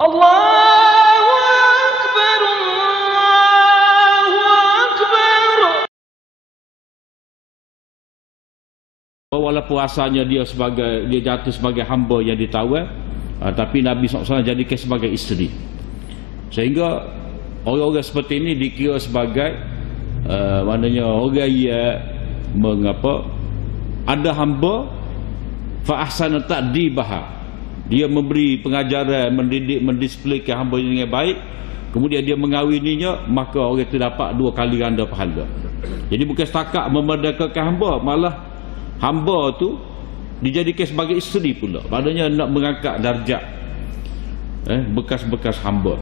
Allahu Akbar, Allahu Akbar. Walaupun asalnya dia jatuh sebagai hamba yang ditawar, tapi Nabi SAW jadikan sebagai isteri. Sehingga orang-orang seperti ini dikira sebagai maknanya orang yang ada hamba fa ahsana ta'dibaha. Dia memberi pengajaran, mendidik, mendisiplinkan hamba dengan baik, kemudian dia mengawininya, maka orang itu dapat 2 kali ganda pahala. Jadi bukan setakat memerdekakan hamba, malah hamba tu dijadikan sebagai isteri pula. Maknanya nak mengangkat darjat bekas-bekas hamba.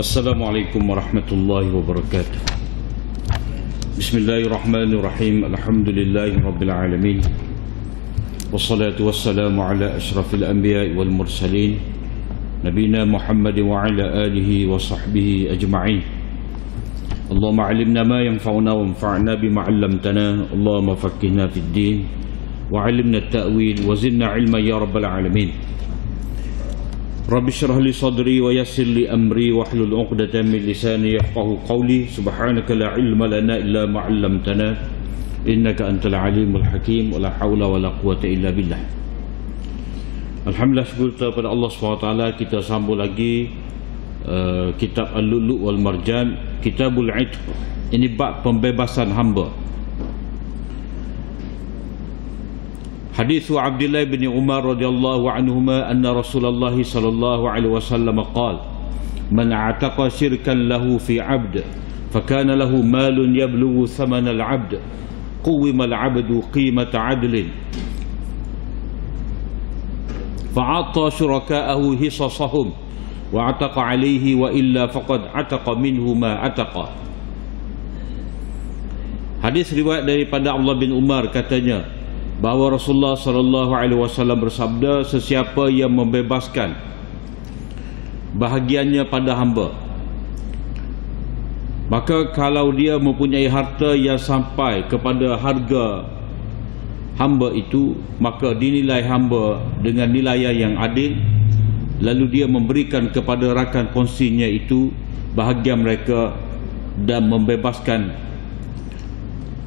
Assalamualaikum warahmatullahi wabarakatuh. Bismillahirrahmanirrahim. Alhamdulillahi rabbil alamin. Wassalatu wassalamu ala asyrafil anbiya'i wal mursalin, nabiyina Muhammad wa ala alihi wa sahbihi ajma'in. Allahumma 'allimna ma yanfa'una wanfa'na bima 'allamtana. Allahumma faqqihna fid din wa 'allimna at-ta'wil wa zidna 'ilman ya rabbal alamin. Rabbi syrah li sadri wa yassir li amri wahlul 'uqdatam min lisani yafqahu qawli. Subhanaka la ilma lana illa ma 'allamtana innaka antal alimul hakim wa la haula wa la quwwata illa billah. Alhamdulillah, syukur kepada Allah SWT. Kita sambung lagi kitab Al-Lu'lu' wal Marjan, Kitabul 'Itq. Ini bab pembebasan hamba. Hadits Abdullah bin Umar radhiyallahu anhuma anna Rasulullah sallallahu alaihi wasallam qala man a'taqa shirkan lahu fi 'abd fakana lahu malun yablughu thaman al-'abd quwima al-'abdu qimata 'adlin fa'ata syuraka'ahu hisasahum wa 'ataqa 'alayhi wa illa faqad 'ataqa minhu ma 'ataqa. Hadis riwayat daripada Abdullah bin Umar, katanya bahawa Rasulullah sallallahu alaihi wasallam bersabda, sesiapa yang membebaskan bahagiannya pada hamba, maka kalau dia mempunyai harta yang sampai kepada harga hamba itu, maka dinilai hamba dengan nilai yang adil, lalu dia memberikan kepada rakan kongsinya itu bahagian mereka dan membebaskan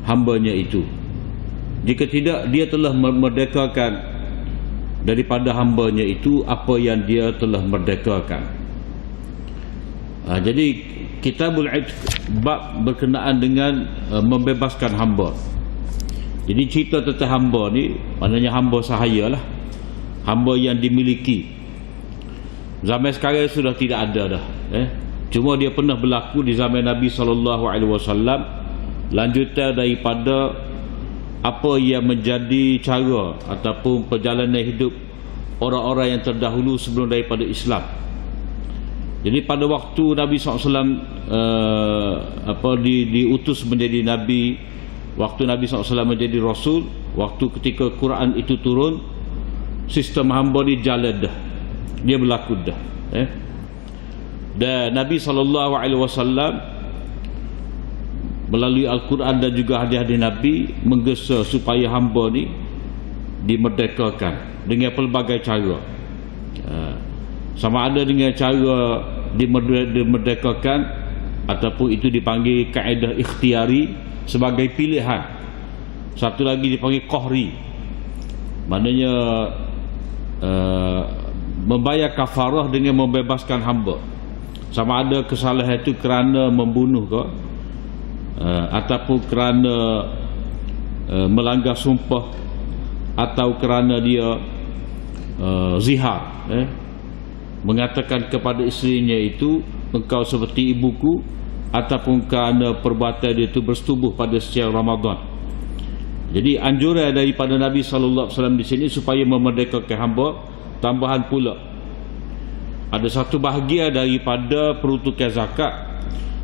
hambanya itu. Jika tidak, dia telah memerdekakan daripada hambanya itu apa yang dia telah merdekakan. Jadi Kitabul 'Itq bab berkenaan dengan membebaskan hamba. Jadi cerita tentang hamba ni, maknanya hamba sahaya lah, hamba yang dimiliki. Zaman sekarang sudah tidak ada dah. Cuma dia pernah berlaku di zaman Nabi SAW, lanjutan daripada apa yang menjadi cara ataupun perjalanan hidup orang-orang yang terdahulu sebelum daripada Islam. Jadi pada waktu Nabi SAW diutus menjadi Nabi, waktu Nabi SAW menjadi Rasul, waktu ketika Quran itu turun, sistem hamba ni jalan dah, dia berlaku dah. Dan Nabi SAW melalui Al-Quran dan juga hadis-hadis Nabi menggesa supaya hamba ni dimerdekakan dengan pelbagai cara. Sama ada dengan cara dimerdekakan ataupun itu dipanggil kaedah ikhtiari sebagai pilihan. Satu lagi dipanggil qahri, maknanya membayar kafarah dengan membebaskan hamba. Sama ada kesalahan itu kerana membunuh ke, ataupun kerana melanggar sumpah, atau kerana dia zihar, mengatakan kepada isterinya itu engkau seperti ibuku, ataupun kerana perbuatan dia itu bersetubuh pada setiap Ramadan. Jadi anjuran daripada Nabi SAW di sini supaya memerdekakan hamba. Tambahan pula ada satu bahagian daripada peruntukan zakat,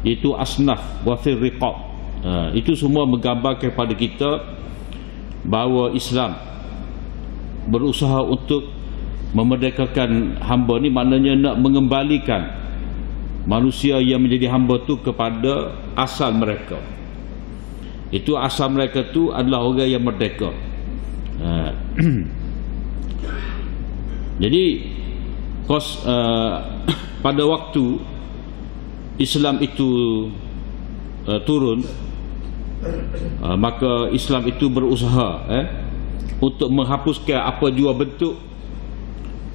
iaitu asnaf wa fir riqab. Itu semua menggambarkan kepada kita bahawa Islam berusaha untuk memerdekakan hamba ni, maknanya nak mengembalikan manusia yang menjadi hamba tu kepada asal mereka. Itu asal mereka tu adalah orang yang merdeka. Jadi pada waktu Islam itu turun, maka Islam itu berusaha untuk menghapuskan apa jua bentuk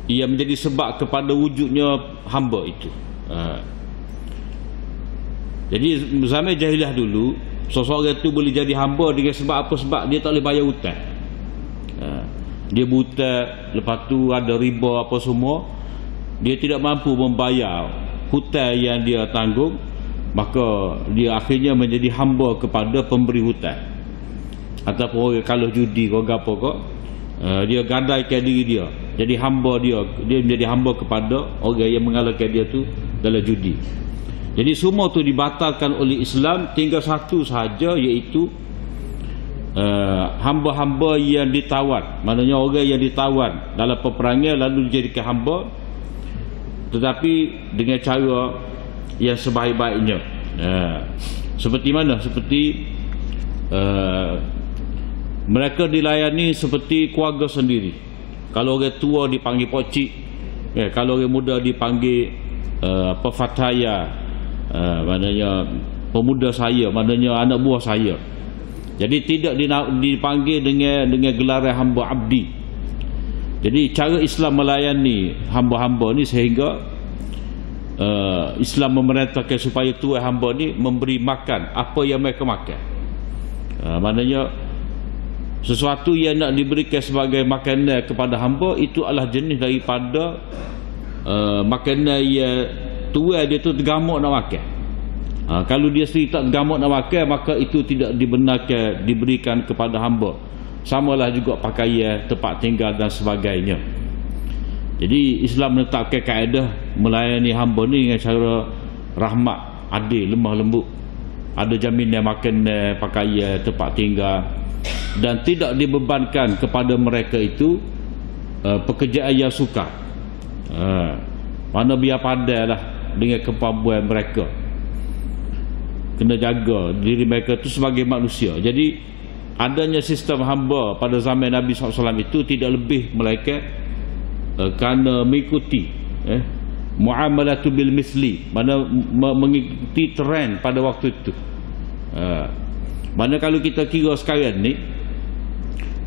ia menjadi sebab kepada wujudnya hamba itu. Jadi zaman jahiliah dulu, seseorang itu boleh jadi hamba dengan sebab apa? Sebab dia tak boleh bayar hutang. Dia buta, lepas tu ada riba apa semua, dia tidak mampu membayar hutang yang dia tanggung, maka dia akhirnya menjadi hamba kepada pemberi hutang. Ataupun kalau judi kau gapo kau, dia gadaikan diri dia, jadi hamba dia menjadi hamba kepada orang yang mengalahkan dia tu dalam judi. Jadi semua tu dibatalkan oleh Islam, tinggal satu sahaja, iaitu hamba-hamba yang ditawan. Maknanya orang yang ditawan dalam peperangan lalu dijadikan hamba, tetapi dengan cara yang sebaik-baiknya. Seperti mana? Seperti mereka dilayani seperti keluarga sendiri. Kalau orang tua dipanggil pocik, kalau orang muda dipanggil fataya, maknanya pemuda saya, maknanya anak buah saya. Jadi tidak dipanggil dengan gelaran hamba abdi. Jadi cara Islam melayani hamba-hamba ni sehingga Islam memerintahkan supaya tuan hamba ni memberi makan apa yang mereka makan. Maknanya sesuatu yang nak diberikan sebagai makanan kepada hamba itu adalah jenis daripada makanan yang tuan dia tu tergamuk nak makan. Kalau dia sendiri tak tergamuk nak makan, maka itu tidak dibenarkan diberikan kepada hamba. Samalah juga pakaian, tempat tinggal dan sebagainya. Jadi Islam menetapkan kaedah melayani hamba ni dengan cara rahmat, adil, lemah lembut. Ada jaminan makanan, pakaian, tempat tinggal, dan tidak dibebankan kepada mereka itu pekerjaan yang sukar. Mana biar pandai lah dengan kemampuan mereka. Kena jaga diri mereka itu sebagai manusia. Jadi adanya sistem hamba pada zaman Nabi SAW itu tidak lebih melainkan kerana mengikuti muamalatu bil misli, mana mengikuti trend pada waktu itu. Mana kalau kita kira sekarang ni,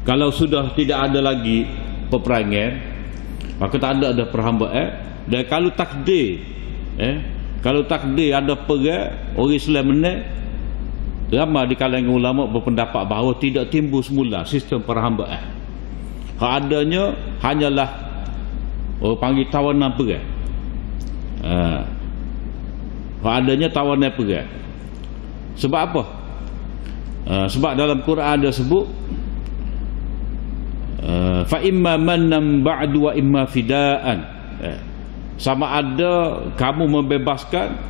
kalau sudah tidak ada lagi peperangan, maka tak ada perhambaan. Dan kalau takdir ada perang, orang Islam menang, ramai di kalangan ulama berpendapat bahawa tidak timbul semula sistem perhambaan. Hak adanya hanyalah orang panggil tawanan perang. Hak adanya tawanan perang. Sebab apa? Sebab dalam Quran ada sebut fa imma mannam ba'du wa imma fidaan. Sama ada kamu membebaskan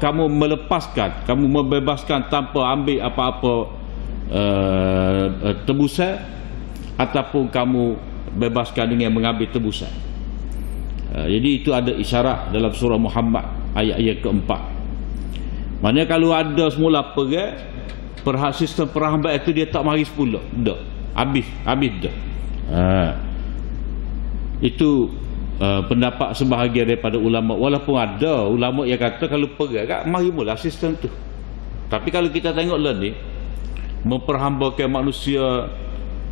kamu melepaskan, kamu membebaskan tanpa ambil apa-apa tebusan, ataupun kamu bebaskan dengan mengambil tebusan. Jadi itu ada isyarat dalam surah Muhammad ayat-ayat keempat. Maknanya kalau ada semula perang, sistem perhambaan itu dia tak mari sepuluh, dah habis dah. Itu pendapat sebahagian daripada ulama. Walaupun ada ulama yang kata kalau perang kat mari mula sistem tu. Tapi kalau kita tengoklah ni, memperhambakan manusia,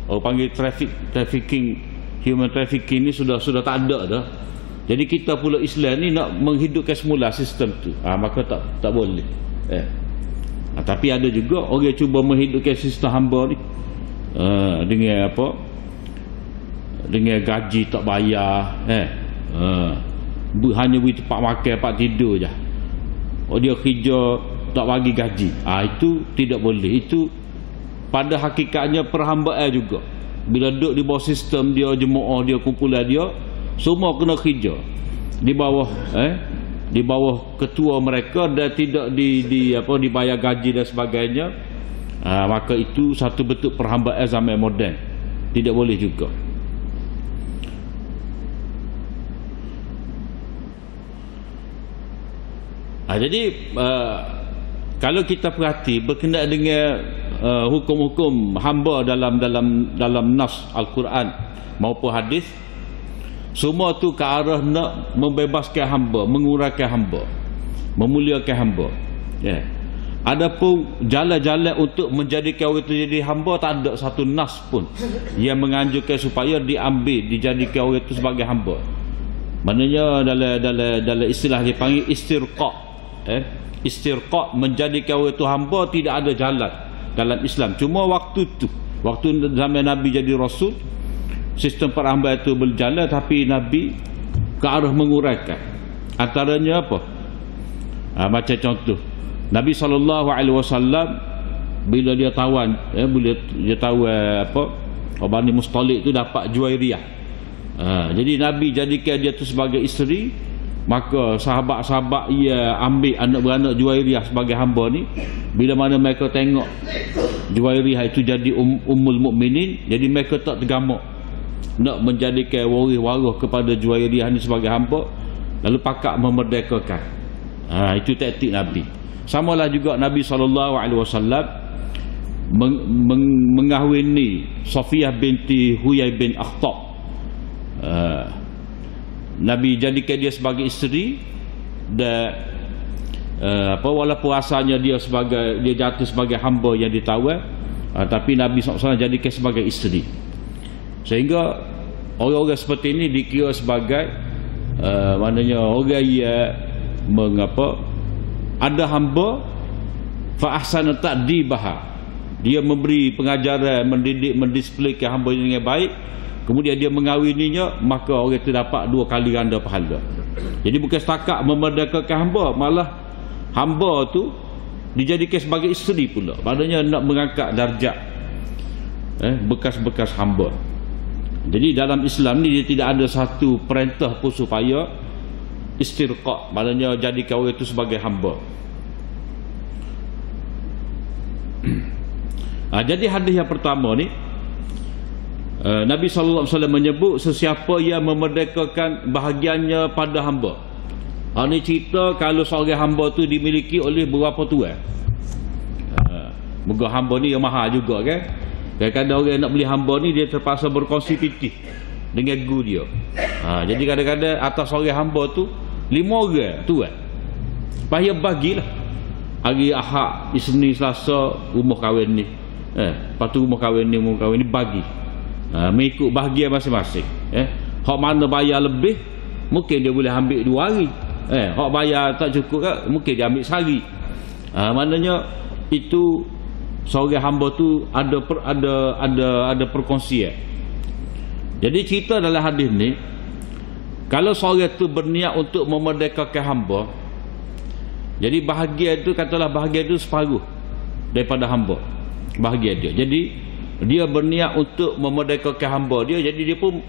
panggil trafficking, human trafficking ni sudah tak ada dah. Jadi kita pula Islam ni nak menghidupkan semula sistem tu, maka tak boleh. Tapi ada juga orang cuba menghidupkan sistem hamba ni dengan apa? Dengan gaji tak bayar, hanya beri tempat makan, tempat tidur je. Dia kerja tak bagi gaji, itu tidak boleh. Itu pada hakikatnya perhambaan juga. Bila duduk di bawah sistem dia, jemaah dia, kumpulan dia, semua kena kerja di bawah ketua mereka dan tidak dibayar gaji dan sebagainya, maka itu satu bentuk perhambaan zaman moden. Tidak boleh juga. Jadi kalau kita perhati berkenaan dengan hukum-hukum hamba dalam nas Al-Quran maupun hadis, Semua tu ke arah nak membebaskan hamba, menguraikan hamba, memuliakan hamba. Ya. Adapun jalan-jalan untuk menjadikan orang itu jadi hamba, tak ada satu nas pun yang menganjurkan supaya diambil, dijadikan orang itu sebagai hamba. Maknanya dalam istilah dipanggil istirqa. Istirqa, menjadikan orang itu hamba, tidak ada jalan dalam Islam. Cuma waktu tu, waktu zaman Nabi jadi Rasul, sistem perhambaan itu berjalan, tapi Nabi ke arah menguraikan. Antaranya apa? Macam contoh, Nabi SAW bila dia tawan, bila dia tahu Bani Mustalik tu dapat Juwairiyah. Jadi Nabi jadikan dia tu sebagai isteri, maka sahabat-sahabat ia ambil anak beranak Juwairiyah sebagai hamba ni. Bila mana mereka tengok Juwairiyah itu jadi Ummul Mukminin, jadi mereka tak tergamak nak menjadikan waris kepada Juwairiyah ni sebagai hamba, lalu pakak memerdekakan. Itu taktik Nabi. Samalah juga Nabi SAW mengahwini Safiyah binti Huyai bin Akhtab. Nabi jadikan dia sebagai isteri, dan walaupun asalnya dia jatuh sebagai hamba yang ditawar, tapi Nabi SAW jadikan sebagai isteri. Sehingga orang-orang seperti ini dikira sebagai maknanya orang yang ada hamba fa ahsana ta'dibaha, dia memberi pengajaran, mendidik, mendisiplinkan hamba dengan baik, kemudian dia mengawininya, maka orang itu dapat 2 kali ganda pahala. Jadi bukan setakat memerdekakan hamba, malah hamba tu dijadikan sebagai isteri pula. Maknanya nak mengangkat darjat bekas-bekas hamba. Jadi dalam Islam ni dia tidak ada satu perintah pun supaya istirqa, maknanya jadikan orang itu sebagai hamba. Jadi hadis yang pertama ni, Nabi SAW menyebut sesiapa yang memerdekakan bahagiannya pada hamba. Ini cerita kalau seorang hamba tu dimiliki oleh beberapa tuan. Moga hamba ni yang mahal juga kan. Kadang-kadang orang nak beli hamba ni, dia terpaksa berkongsi pitih dengan guru dia. Jadi kadang-kadang atas seorang hamba tu 5 orang tuan. Payah bagilah. Hari Ahad, Isnin, Selasa rumah kahwin ni. Lepas tu rumah kahwin ni bagi. Mengikut bahagian masing-masing. Hak mana bayar lebih, mungkin dia boleh ambil 2 hari. Hak bayar tak cukup kan, mungkin dia ambil sehari. Maknanya itu seorang hamba tu ada perkongsian. Jadi cerita dalam hadis ni, kalau seorang tu berniat untuk memerdekakan hamba, jadi bahagian tu, katalah bahagian tu separuh daripada hamba, bahagian dia. Jadi dia berniat untuk memerdekakan hamba dia, jadi dia pun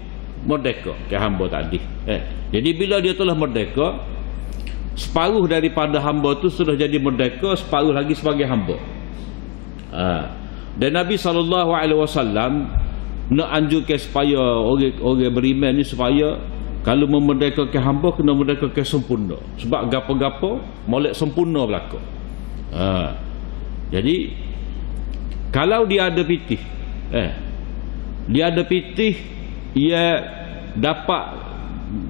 merdeka ke hamba tadi. Jadi bila dia telah merdeka, separuh daripada hamba tu sudah jadi merdeka, separuh lagi sebagai hamba. Dan Nabi SAW nak anjurkan supaya orang beriman ni, supaya kalau memerdekakan hamba kena merdekakan sempurna. Sebab gapo-gapo molek sempurna berlaku. Jadi kalau dia ada pitih, ia dapat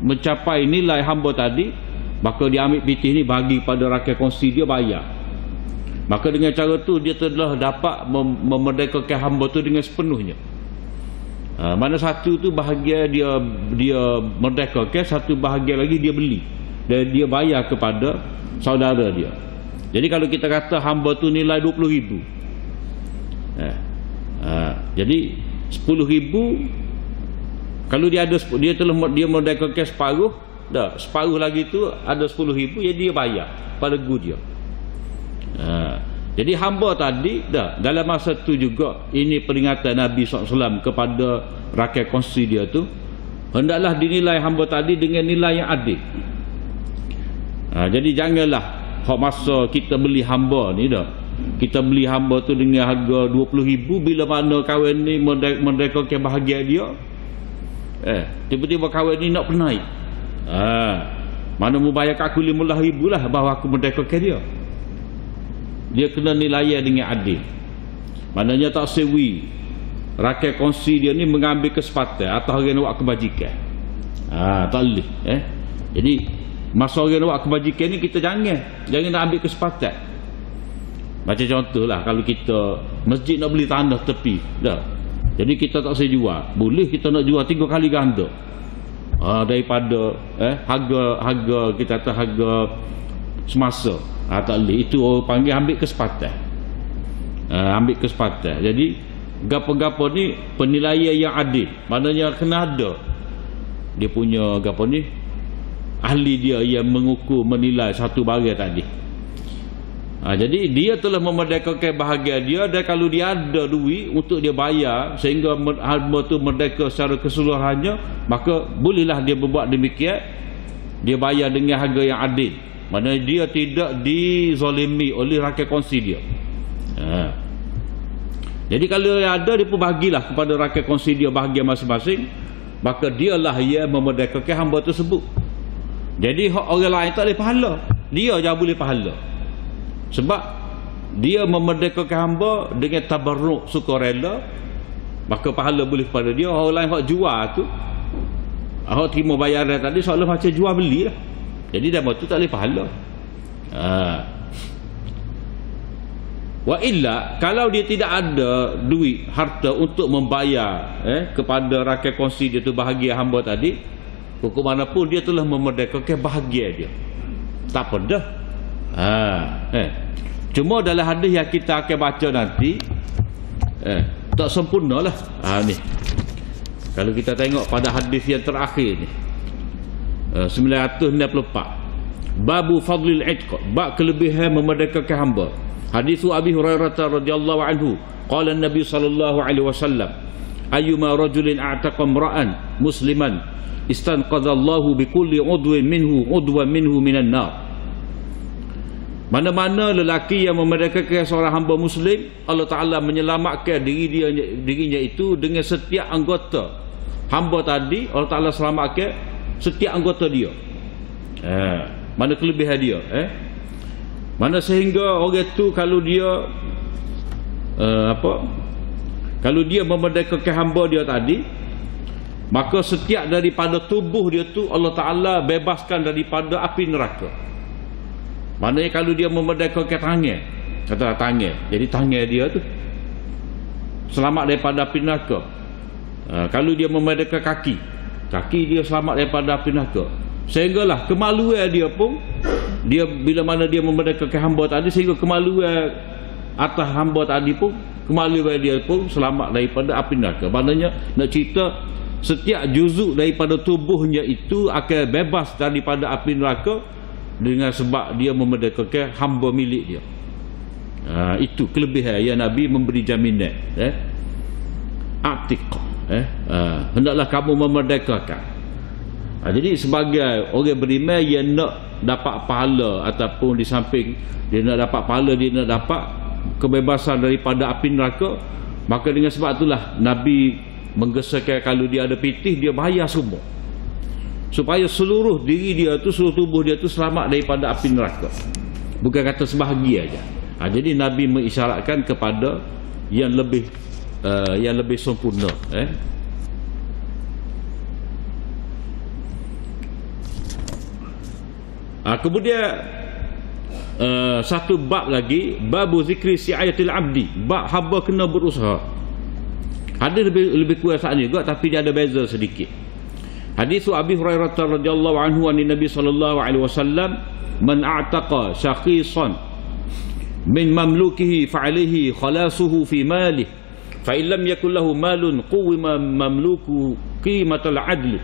mencapai nilai hamba tadi, maka dia ambil pitih ni bagi pada rakyat kongsi dia, bayar. Maka dengan cara tu dia telah dapat memerdekakan hamba tu dengan sepenuhnya. Mana satu tu bahagian dia merdekakan, satu bahagian lagi dia beli dan dia bayar kepada saudara dia. Jadi kalau kita kata hamba tu nilai 20,000, jadi 10,000, kalau dia merdekakan separuh, separuh lagi tu ada 10,000, jadi dia bayar pada guru dia. Jadi hamba tadi dalam masa tu juga, ini peringatan Nabi SAW kepada rakyat kongsi dia tu, hendaklah dinilai hamba tadi dengan nilai yang adil. Jadi janganlah hak masa kita beli hamba ni kita beli hamba tu dengan harga 20,000, bila mana kahwin ni merdekakan bahagia dia, tiba-tiba kahwin ni nak penaik, mana mu bayar aku 15,000 lah bahawa aku merdekakan dia. Dia kena nilai dengan adil. Maknanya tak sewi rakyat kongsi dia ni mengambil kesempatan atau orang nak buat kebajikan. Tak boleh. Jadi masa orang nak buat kebajikan ni, kita jangan nak ambil kesempatan. Macam contohlah, kalau kita masjid nak beli tanah tepi dah, jadi kita tak boleh jual. Boleh kita nak jual 3 kali ganda daripada harga kita kata harga semasa. Tak boleh. Itu orang panggil ambil kesempatan. Ambil kesempatan. Jadi gapo-gapo ni penilaian yang adil. Maknanya kena ada dia punya gapo ni, ahli dia yang mengukur menilai satu barang tadi. Jadi dia telah memerdekakan bahagian dia, dan kalau dia ada duit untuk dia bayar sehingga hamba tu merdeka secara keseluruhannya, maka bolehlah dia berbuat demikian. Dia bayar dengan harga yang adil. Maknanya dia tidak dizalimi oleh rakyat kongsi dia. Jadi kalau ada, dia pun bahagilah kepada rakyat kongsi dia bahagian masing-masing, maka dialah yang memerdekakan hamba tersebut. Jadi orang lain tak boleh pahala, dia je boleh pahala. Sebab dia memerdekakan hamba dengan tabarruk, sukarela, maka pahala boleh kepada dia. Orang lain hak jual tu, hak terima bayaran tadi seolah macam jual beli lah. Jadi dia tu tak boleh pahala. Wa illa, kalau dia tidak ada duit harta untuk membayar kepada rakyat kongsi dia tu bahagian hamba tadi, hukum manapun dia telah memerdekakan bahagian dia. Tak apa dah. Cuma dalam hadis yang kita akan baca nanti, tak sempurna lah. Ni kalau kita tengok pada hadis yang terakhir ni, 994, babu fadlil itq, bab kelebihan memerdekakan hamba. Hadis Abi Hurairah radhiyallahu anhu, qala an-nabi sallallahu alaihi wasallam, ayyuma rajulin a'taqa imra'an musliman istanqadallahu bikulli udwin minhu minan nar. Mana-mana lelaki yang memerdekakan seorang hamba muslim, Allah Ta'ala menyelamatkan dirinya itu dengan setiap anggota hamba tadi. Allah Ta'ala selamatkan setiap anggota dia. Mana kelebihan dia. Mana sehingga orang tu kalau dia kalau dia memerdekakan hamba dia tadi, maka setiap daripada tubuh dia tu Allah Ta'ala bebaskan daripada api neraka. Maknanya kalau dia memerdekakan tangan, kata tangan, jadi tangan dia tu selamat daripada api neraka. Kalau dia memerdekakan kaki dia selamat daripada api neraka. Sehinggalah kemaluan dia pun, dia bila mana dia memerdekakan hamba tadi, sehingga kemaluan atas hamba tadi pun, kemaluan dia pun selamat daripada api neraka. Maknanya nak cerita setiap juzuk daripada tubuhnya itu akan bebas daripada api neraka dengan sebab dia memerdekakan hamba milik dia. Itu kelebihan yang Nabi memberi jaminan. Atiq, hendaklah kamu memerdekakan. Jadi sebagai orang beriman yang nak dapat pahala, ataupun di samping dia nak dapat pahala, dia nak dapat kebebasan daripada api neraka, maka dengan sebab itulah Nabi menggesakan kalau dia ada pitih, dia bayar semua, supaya seluruh diri dia tu, seluruh tubuh dia tu selamat daripada api neraka. Bukan kata sebahagia aja. Jadi Nabi mengisyaratkan kepada yang lebih sempurna. Kemudian satu bab lagi, babu zikri si'ayatil abdi, bab hamba kena berusaha. Hadis lebih kurang saat ni juga, tapi dia ada beza sedikit. Hadis Abi Hurairah radhiyallahu anhu an Nabi sallallahu alaihi wasallam, man a'taqa shakhisan min mamlukihi fa alayhi khalasuhu fi malihi fa in lam yakul lahu malun quwima mamluku qimatal adl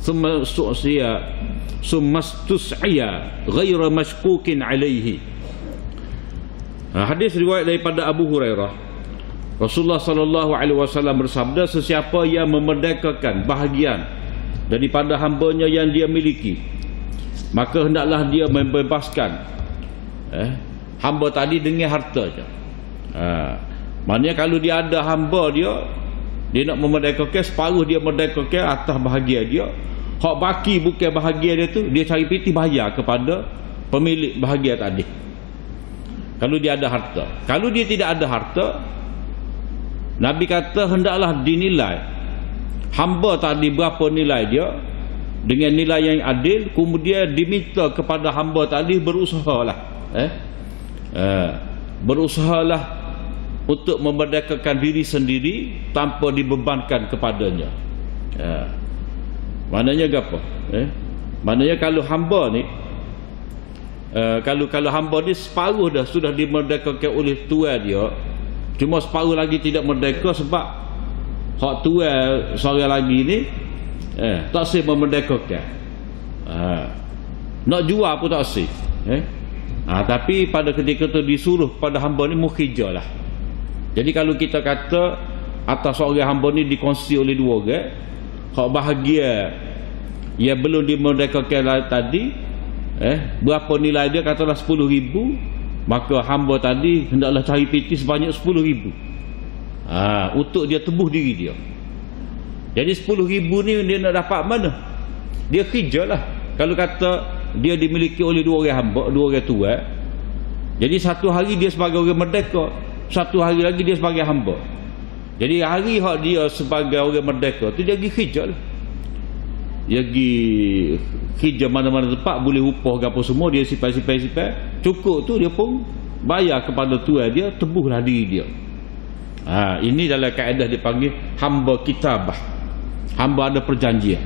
thumma summastus'iya ghaira mashkukin alaihi. Hadis riwayat daripada Abu Hurairah, Rasulullah sallallahu alaihi wasallam bersabda, sesiapa yang memerdekakan bahagian daripada hambanya yang dia miliki, maka hendaklah dia membebaskan hamba tadi dengan hartanya. Maknanya kalau dia ada hamba dia nak memerdekakan, separuh dia merdekakan atas bahagian dia, hak baki bukan bahagian dia tu, dia cari piti bayar kepada pemilik bahagian tadi, kalau dia ada harta. Kalau dia tidak ada harta, Nabi kata hendaklah dinilai hamba tadi berapa nilai dia, dengan nilai yang adil, kemudian diminta kepada hamba tadi berusahalah, berusahalah untuk memerdekakan diri sendiri tanpa dibebankan kepadanya. Maknanya apa? Maknanya kalau hamba ni, kalau hamba ni separuh dah sudah dimerdekakan oleh tuan dia, cuma separuh lagi tidak merdeka sebab hak tuan seorang lagi ni tak sih memerdekakan. Nak jual pun tak sih. Tapi pada ketika tu disuruh pada hamba ni mukhijah lah. Jadi kalau kita kata atas seorang hamba ni dikongsi oleh dua orang, hak bahagia yang belum dimerdekakan tadi, berapa nilai dia, katalah 10,000, maka hamba tadi hendaklah cari piti sebanyak 10,000 untuk dia tebuh diri dia. Jadi 10,000 ni dia nak dapat mana? Dia kerja lah. Kalau kata dia dimiliki oleh dua orang hamba, dua orang tua, jadi satu hari dia sebagai orang merdeka, satu hari lagi dia sebagai hamba. Jadi hari hak dia sebagai orang merdeka tu dia pergi kerja lah. Dia pergi kerja mana-mana tempat, boleh upah ke apa semua, dia sipai. Cukup tu dia pun bayar kepada tuan dia, tebuhlah diri dia. Ini dalam kaedah dipanggil hamba kitabah. Hamba ada perjanjian.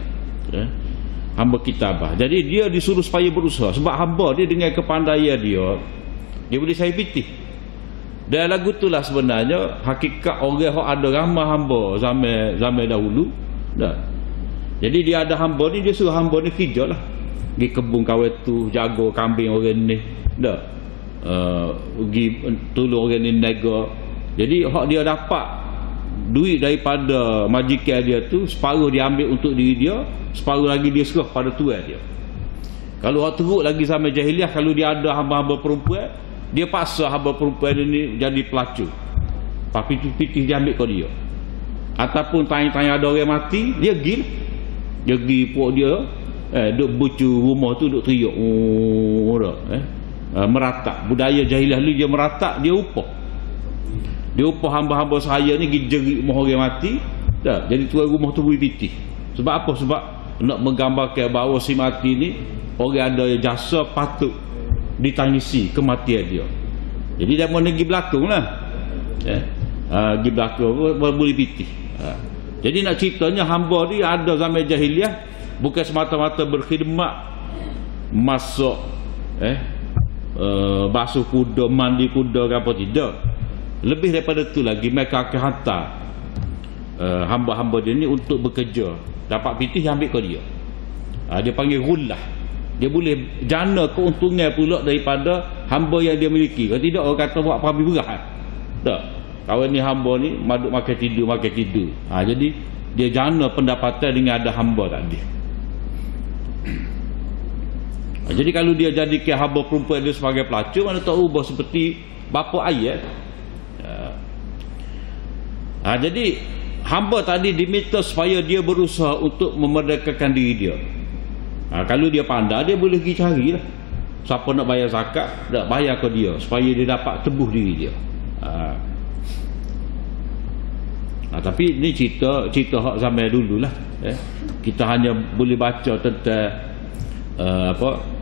Hamba kitabah. Jadi dia disuruh supaya berusaha. Sebab hamba dia dengan kepandaian dia boleh saya pitih. Dan lagu itulah sebenarnya hakikat orang yang ada ramah hamba zaman dahulu. Jadi dia ada hamba ni, dia suruh hamba ni kerja lah. Pergi kebun kawan tu, jaga kambing orang ni. Pergi tolong orang ni nega. Jadi hak dia dapat duit daripada majikan dia tu, separuh dia ambil untuk diri dia, separuh lagi dia serah pada tuan dia. Kalau hak teruk lagi zaman jahiliah, kalau dia ada hamba-hamba perempuan, dia paksa hamba perempuan ini jadi pelacur. Tapi pitih dia ambil ke dia. Ataupun tanya-tanya ada orang mati, dia pergi. Dia pergi puak dia, duk bucu rumah tu, duk teriak. Meratak. Budaya jahiliah ni dia meratak, dia upah. Dia upah hamba-hamba saya ni pergi jerit rumah orang mati. Jadi tuan rumah tu boleh pitih. Sebab apa? Sebab nak menggambarkan bahawa si mati ni orang ada jasa patut ditangisi kematian dia. Jadi dia mau pergi belakang lah. Pergi belakang boleh pitih. Jadi nak ceritanya hamba ni ada zaman jahiliah bukan semata-mata berkhidmat, masak, basuh kuda, mandi kuda ke apa, tidak. Lebih daripada tu lagi, mereka akan hantar hamba-hamba dia ni untuk bekerja. Dapat pitih ambil ke dia. Dia panggil ghullah. Dia boleh jana keuntungan pula daripada hamba yang dia miliki. Kalau tidak orang kata buat pabi berat. Tak. Kawan ni hamba ni maduk makan tidur. Jadi dia jana pendapatan dengan ada hamba tadi. Jadi kalau dia jadikan hamba perempuan dia sebagai pelacur, mana tak ubah seperti bapa ayat. Jadi hamba tadi diminta supaya dia berusaha untuk memerdekakan diri dia. Kalau dia pandai, dia boleh pergi carilah. Siapa nak bayar zakat, nak bayar ke dia supaya dia dapat tebuh diri dia. Tapi ni cerita hak zaman dulu lah. Kita hanya boleh baca tentang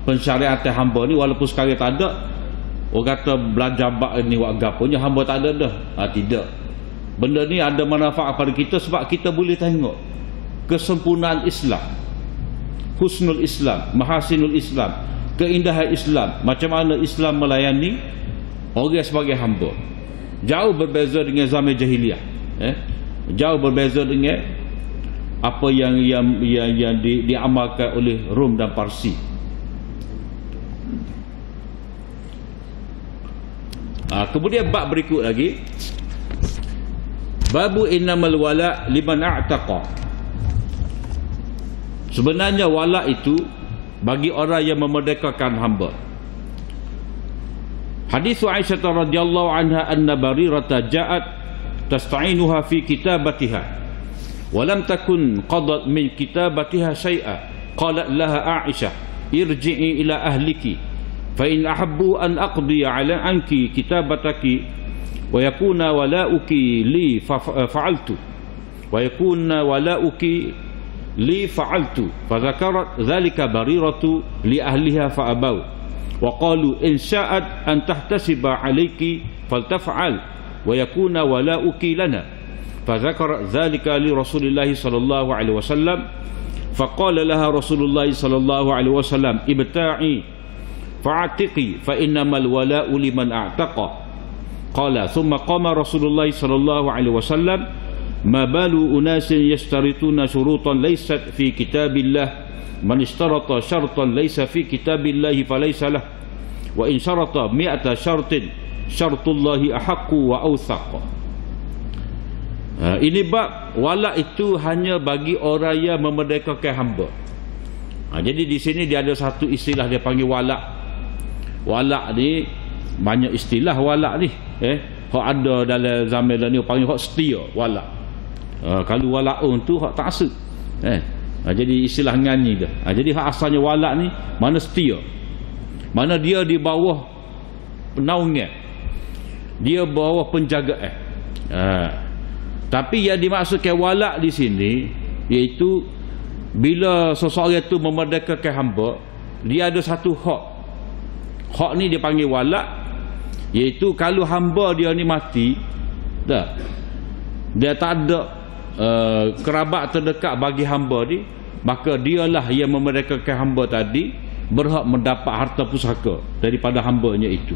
pensyariatan hamba ni, walaupun sekarang tak ada. Orang kata belajar bab ni wak gaponya, hamba tak ada dah. Tidak. Benda ni ada manfaat pada kita sebab kita boleh tengok kesempurnaan Islam, husnul Islam, mahasinul Islam, keindahan Islam, macam mana Islam melayani orang sebagai hamba. Jauh berbeza dengan zaman jahiliah. Jauh berbeza dengan apa yang diamalkan oleh Rom dan Parsi. Kemudian bab berikut lagi, babu innamal wala liman a'taqa. Sebenarnya wala itu bagi orang yang memerdekakan hamba. Hadis Aisyah radhiyallahu anha anna Barirah ja'at tasta'inuha fi kitabatiha wa lam takun qadat min kitabatiha shay'a. Qalat laha Aisyah irji'i ila ahliki fa in ahabbu an aqdiya ala anki kitabataki wa yakuna wala'uki li fa'altu wa yakuna wala'uki li fa'altu fa zakarat dhalika bariratu li ahliha fa abaw wa qalu in sya'at an tahtasiba alayki faltaf'al wa yakuna wala'uki lana fa zakarat dhalika li Rasulillah sallallahu alaihi wasallam fa qala laha Rasulullah sallallahu alaihi wasallam ibta'i fa'atiqi fa innamal wala'u liman a'taqa qala thumma qama Rasulullah sallallahu alaihi wasallam ma balu unasin yashtarituna syurutan laysat fi kitabillah man ishtarata syartan laysa fi kitabillah falaysa lah wa in syarata mi'ata syartin syartullahi ahaqqu wa awthaq. Ini bab wala itu hanya bagi orang yang memerdekakan hamba. Jadi di sini dia ada satu istilah dia panggil wala. Wala ni banyak istilah wala ni. Hak ada dalam zaman ni panggil hak setia wala. Kalau wala'un tu hak ta'asud. Jadi istilah nganyi dia. Jadi hak asalnya wala' ni mana setia. Mana dia di bawah penaungan. Dia bawah penjagaan. Tapi yang dimaksudkan wala' di sini iaitu bila seseorang itu memerdekakan hamba, dia ada satu hak. Hak ni dia panggil wala', iaitu kalau hamba dia ni mati, dah dia tak ada kerabat terdekat bagi hamba ni, maka dialah yang memerdekakan hamba tadi berhak mendapat harta pusaka daripada hambanya itu.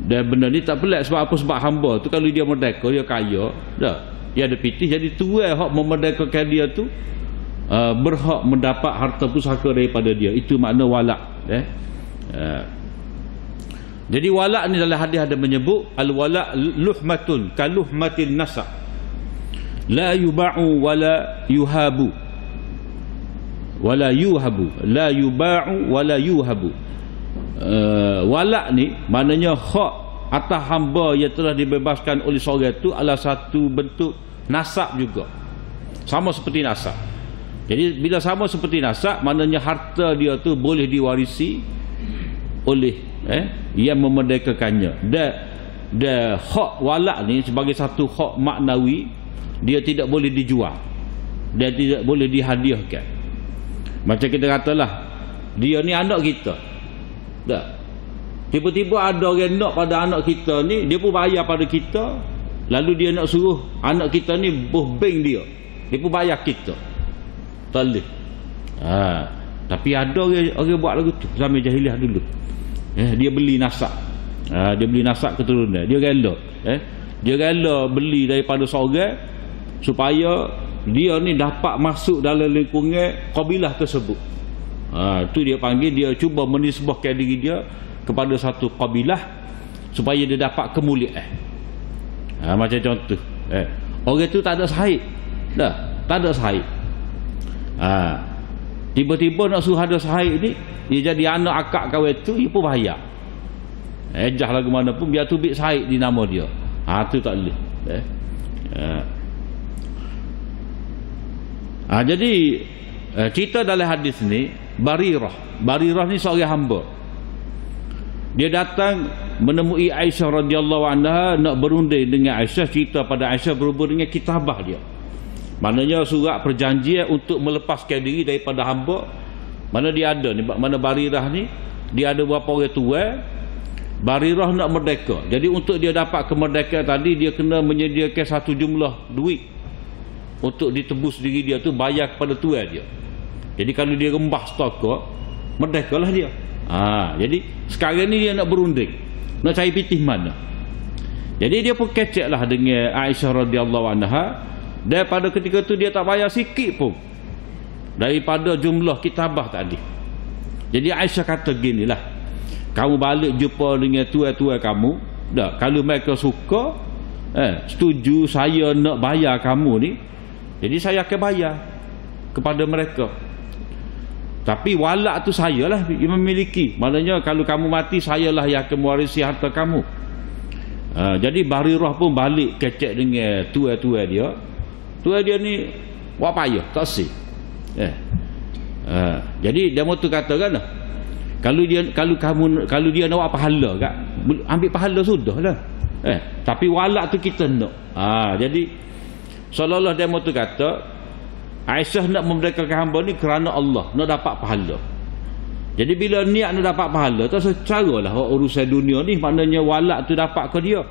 Dan benda ni tak pelik sebab apa? Sebab hamba tu kalau dia merdeka, dia kaya, dah dia ada pitih, jadi tuan hak memerdekakan dia tu berhak mendapat harta pusaka daripada dia. Itu makna wala'. Jadi wala' ni dalam hadis ada menyebut al-wala' luhmatun kaluhmatin nasab la yuba'u wala yuhabu wala yuhabu la yuba'u wala yuhabu. Wala' ni maknanya hak atas hamba yang telah dibebaskan oleh seorang itu adalah satu bentuk nasab juga, sama seperti nasab. Jadi bila sama seperti nasab, maknanya harta dia tu boleh diwarisi oleh yang memerdekakannya. Dan hak wala' ni sebagai satu hak maknawi, dia tidak boleh dijual, dia tidak boleh dihadiahkan. Macam kita katalah dia ni anak kita, dah tiba-tiba ada orang nak pada anak kita ni, dia pun bayar pada kita, lalu dia nak suruh anak kita ni bank dia pun bayar kita, tak boleh. Tapi ada orang buat lagu tu zaman jahiliah dulu. Dia beli nasab, dia beli nasab keturunan, dia rela, dia rela beli daripada seorang supaya dia ni dapat masuk dalam lingkungan kabilah tersebut. Itu dia panggil, dia cuba menisbahkan diri dia kepada satu kabilah supaya dia dapat kemuliaan. Macam contoh, orang tu tak ada sahib, dah tak ada sahib. Tiba-tiba nak suruh ada sahib ni, dia jadi anak akak kawan tu, dia pun bayar. Ejah lagu mana pun biar tu bit sahib di nama dia. Tu tak boleh. Jadi cerita dalam hadis ni, Barirah ni seorang hamba. Dia datang menemui Aisyah radhiyallahu anha nak berunding dengan Aisyah, cerita pada Aisyah berhubung dengan kitabah dia. Maknanya surat perjanjian untuk melepaskan diri daripada hamba. Mana dia ada ni, mana Barirah ni, dia ada berapa orang tua. Barirah nak merdeka. Jadi untuk dia dapat kemerdekaan tadi, dia kena menyediakan satu jumlah duit untuk ditebus diri dia tu, bayar kepada tuan dia. Jadi kalau dia rembah setoka, merdekalah dia. Jadi sekarang ni dia nak berunding, nak cari pitih mana. Jadi dia pun keceklah dengan Aisyah radhiyallahu anha. Dan pada ketika tu dia tak bayar sikit pun daripada jumlah kitabah tadi. Jadi Aisyah kata ginilah, kamu balik jumpa dengan tuan-tuan kamu, dah kalau mereka suka, setuju saya nak bayar kamu ni, jadi saya akan bayar kepada mereka. Tapi walak tu sayalah yang memiliki. Maknanya kalau kamu mati, sayalah yang akan mewarisi harta kamu. Jadi Barirah pun balik kecek dengan tuan-tuan dia. Tuan dia ni buat payah, tak sih. Jadi dia tu katakan lah, kalau dia nak buat pahala kan, ambil pahala sudahlah. Tapi walak tu kita nak. Jadi seolah-olah dia tu kata, Aisyah nak memerdekakan hamba ni kerana Allah, nak dapat pahala. Jadi bila niat nak dapat pahala, tak secaralah urusan dunia ni, maknanya walak tu dapat ke dia,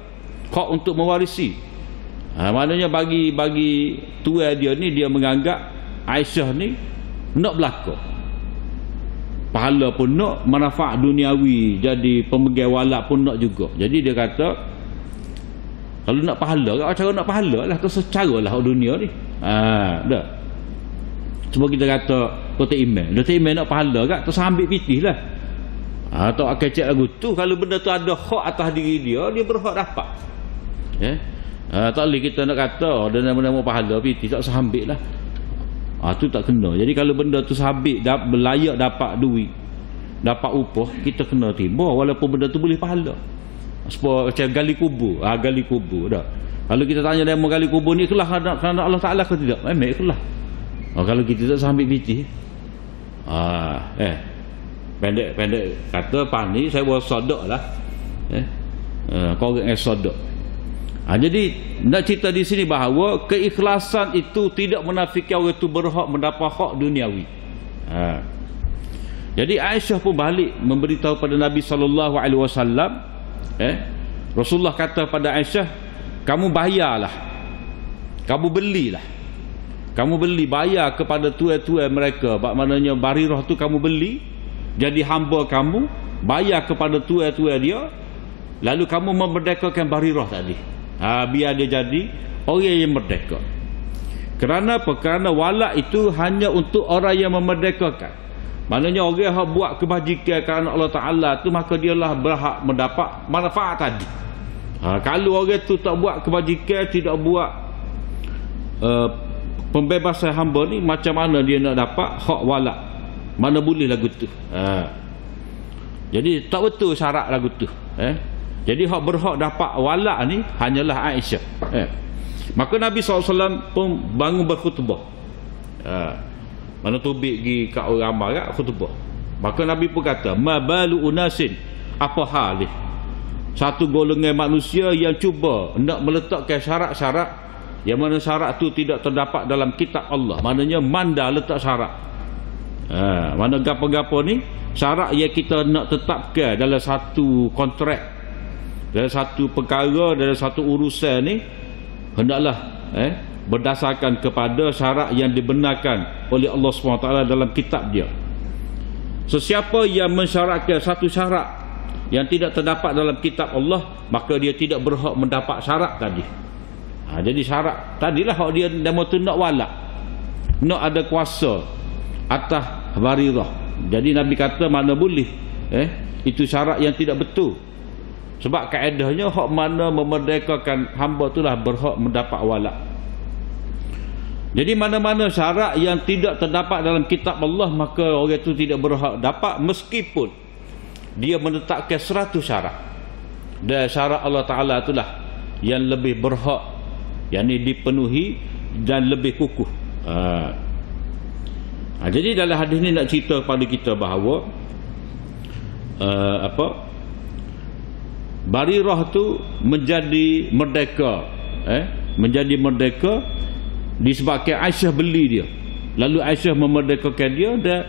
hak untuk mewarisi. Maknanya bagi tuan dia ni, dia menganggap Aisyah ni nak belaka. Pahala pun nak, manfaat duniawi jadi pemegang walak pun nak juga. Jadi dia kata, kalau nak pahala, cara nak pahala lah, tu secaralah dunia ni. Dah. Cuma kita kata Dr. Iman nak pahala kat, tu ambil pitih lah. Atau akan cek lagu tu, kalau benda tu ada hak atas diri dia, dia berhak dapat. Tak boleh kita nak kata dia nama-nama pahala pitih, tak sambil lah. Tu tak kena. Jadi kalau benda tu sabit, layak dapat duit, dapat upah, kita kena timba walaupun benda tu boleh pahala. Sebab macam gali kubur, gali kubur dah. Kalau kita tanya nama gali kubur ni ikhlas kerana Allah Taala ke tidak? Memang ikhlas. Kalau kita tak sambil pitih, pendek kata pani saya buat sodok lah. Kau orang sodok. Jadi nak cerita di sini bahawa keikhlasan itu tidak menafikan orang itu berhak mendapat hak duniawi. Jadi Aisyah pun balik memberitahu pada Nabi SAW. Rasulullah kata pada Aisyah, kamu bayarlah, kamu belilah, kamu beli, bayar kepada tuan-tuan mereka. Maknanya Barirah tu kamu beli jadi hamba kamu, bayar kepada tuan-tuan dia, lalu kamu memerdekakan Barirah tadi. Biar dia jadi orang yang merdeka. Kerana apa? Kerana walak itu hanya untuk orang yang memerdekakan. Maknanya orang yang buat kebajikan kerana Allah Ta'ala tu, maka dialah berhak mendapat manfaat tadi. Kalau orang tu tak buat kebajikan, tidak buat pembebasan hamba ni, macam mana dia nak dapat hak walak? Mana boleh lagu tu. Jadi tak betul syarat lagu tu. Jadi hak berhak dapat walak ni hanyalah Aisyah. Maka Nabi SAW pun bangun berkhutbah. Mana tubik pergi kat orang ramai kat khutbah. Maka Nabi pun kata, ma balu unasin, apa hal ni? Satu golongan manusia yang cuba nak meletakkan syarat-syarat yang mana syarat tu tidak terdapat dalam kitab Allah. Maknanya manda letak syarat. Mana gapo-gapo ni syarat yang kita nak tetapkan dalam satu kontrak, dalam satu perkara, dalam satu urusan ni, hendaklah berdasarkan kepada syarat yang dibenarkan oleh Allah SWT dalam kitab dia. Sesiapa yang mensyaratkan satu syarat yang tidak terdapat dalam kitab Allah, maka dia tidak berhak mendapat syarat tadi. Jadi syarat tadilah hak dia nama tu nak walak, nak ada kuasa atas Barirah. Jadi Nabi kata mana boleh itu syarat yang tidak betul. Sebab kaedahnya hak mana memerdekakan hamba itulah berhak mendapat walak. Jadi mana-mana syarat yang tidak terdapat dalam kitab Allah, maka orang itu tidak berhak dapat, meskipun dia menetapkan 100 syarat. Dan syarat Allah Ta'ala itulah yang lebih berhak, yakni dipenuhi dan lebih kukuh. Jadi dalam hadis ni nak cerita kepada kita bahawa Barirah tu menjadi merdeka, menjadi merdeka disebabkan Aisyah beli dia. Lalu Aisyah memerdekakan dia, dan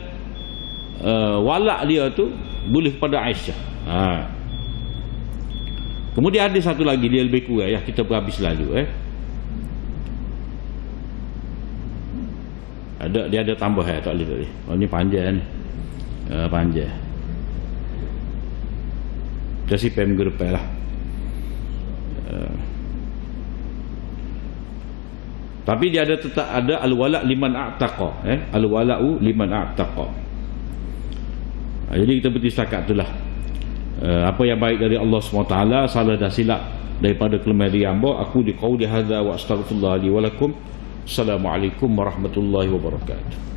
walak dia tu boleh kepada Aisyah. Kemudian ada satu lagi, dia lebih kurang, kita berhabis lalu. Dia ada tambah tak boleh. Ini panjang ni. Panjang. Kita simpan minggu depan lah. Tapi dia ada tetap ada al-wala' liman a'taqa. Al-wala'u liman a'taqa. Jadi kita berhenti setakat itulah. Apa yang baik dari Allah SWT, salah dan silap daripada kelemahan diri hamba, aku di qauli hadza wa astaghfirullah li wa lakum. Assalamualaikum warahmatullahi wabarakatuh.